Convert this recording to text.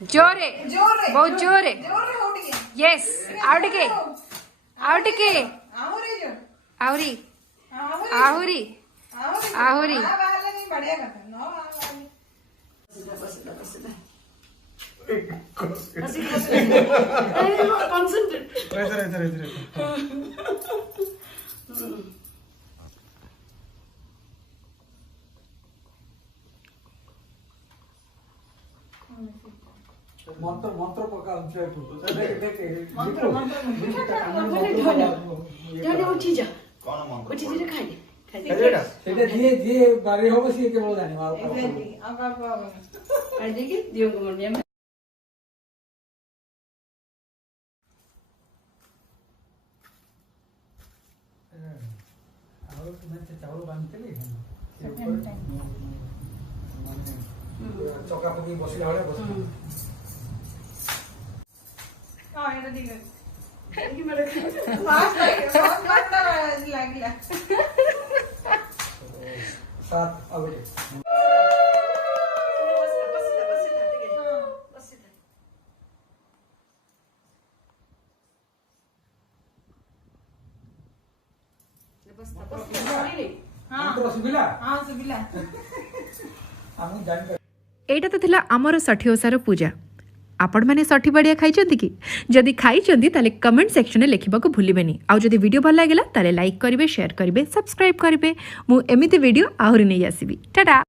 जोरे बहुत जोरे यस आउट के आहुरी आहुरी आहुरी मंत्र मंत्र पका मंत्र उठी जा कौन मंत्र उठी जा खाई सेटा जे बारे होबो से केवल जानि मार खाई देखि दियो को मन में और तुम्हें चावल बांधते चौका पकी बसिला वाले बस हां ये ठीक है कि मेरे फास्ट लागला सात अबे एटा तो थिला आमर षठी ओसार पूजा आपण मैंने षठी बड़िया खाई कि जदि खाई ताले कमेंट सेक्शन में लिखा भूलें आउ जदि वीडियो भल लगे ताले लाइक करेंगे शेयर करेंगे सब्सक्राइब करेंगे मु एमिति वीडियो आहरी नहीं आसबि टाटा।